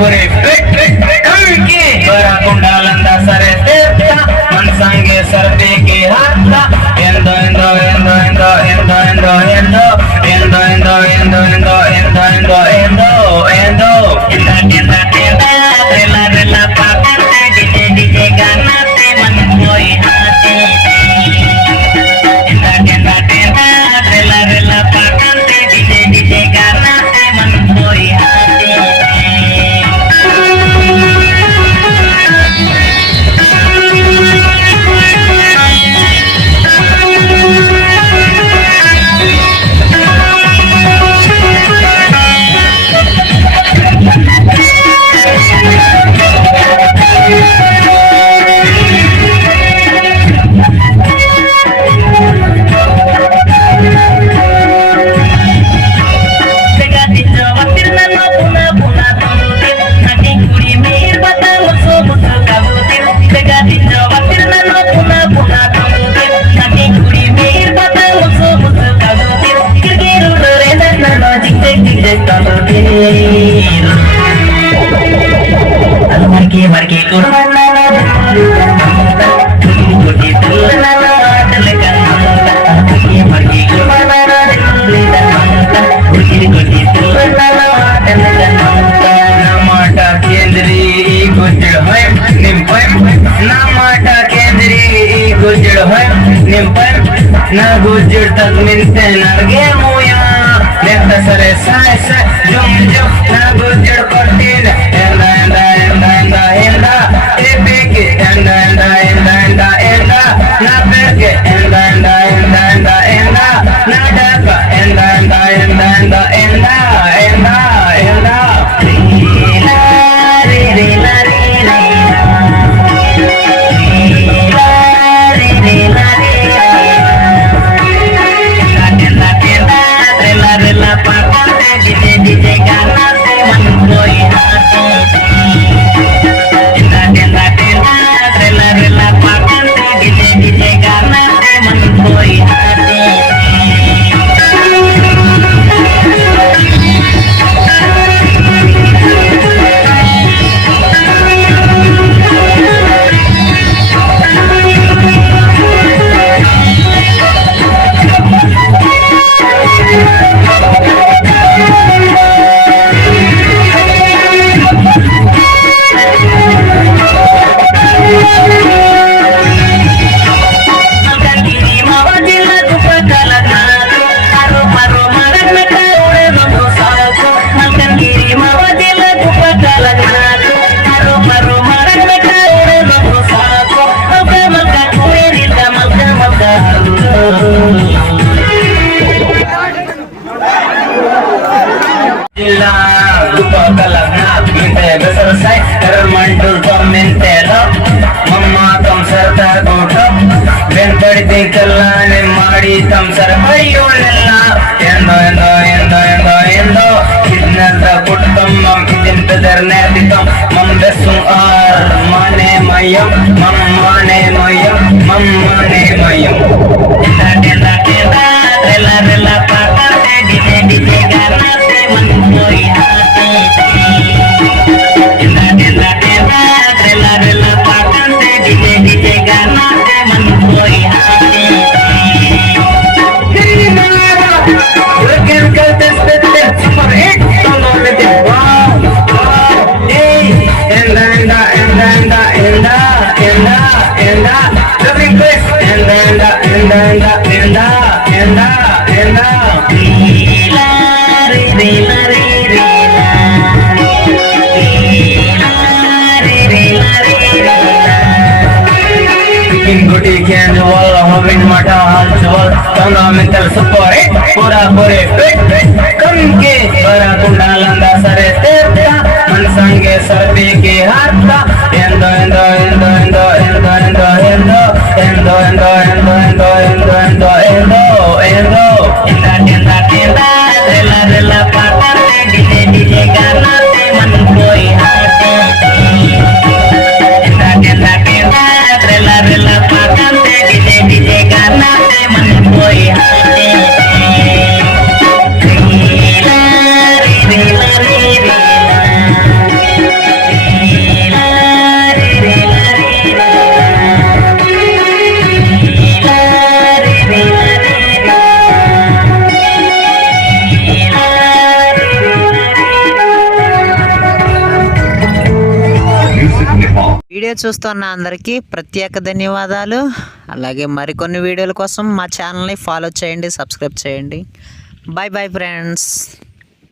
puri kamki bara kundalanda sare tepta mansange sarve ke hatta endo endo endo endo endo endo endo endo endo endo endo endo endo endo endo enda enda enda rela rela pakante dije dije ganate man koi hati enda enda enda rela rela pakante dije dije ganate man koi hati marke kurana kuki tulana atlekan marke kurana kuki tulana atlekan namata kendri gujr hoy nimpay namata kendri gujr hoy nimpay na gujr tak minte narge moya lekta sare sai sai jum jum na gujr kortin enda enda enda enda enda epeke enda enda enda enda enda na peke enda enda enda enda enda na daka enda enda enda enda enda enda enda la re re la re re la re re la re enda enda rela rela pakante dije dije ganate man koi hati enda enda enda rela rela pakante dije dije ganate man koi hati lupa kalagna binte besar termantul tormentelo mamma tam sarta goto ben padite kallane ಮಾಡಿ tam sar ayyolella endo endo endo endo endo kidnalda kuttamam idinta darnaditam mam besum ar mane mayam mam mane mayam mam mane mayam enda enda enda rela rela pakate dije dije ganate man koi hati enda enda enda rela rela pakate dije dije ganate man koi hati Look at this super hit song on the wow hey enda enda enda enda enda enda enda the request enda enda enda enda enda enda enda la re re la re re la re re la re re Picking goody can wall hovin mata halchwal tanga mental super hit pura pure kam ke bara kundalanda sare tepta mansange sarve ke hatta endo endo endo endo endo endo endo endo endo endo endo endo endo endo endo enda enda enda rela rela pakate dije dije ganate man koi hati enda enda enda rela rela pakate dije dije ganate man koi hati la re re la re re video చూస్తున్న అందరికీ ప్రత్యేక ధన్యవాదాలు. అలాగే మరికొన్ని వీడియోల కోసం మా ఛానల్ని ఫాలో చేయండి, సబ్స్క్రైబ్ చేయండి. Bye bye friends.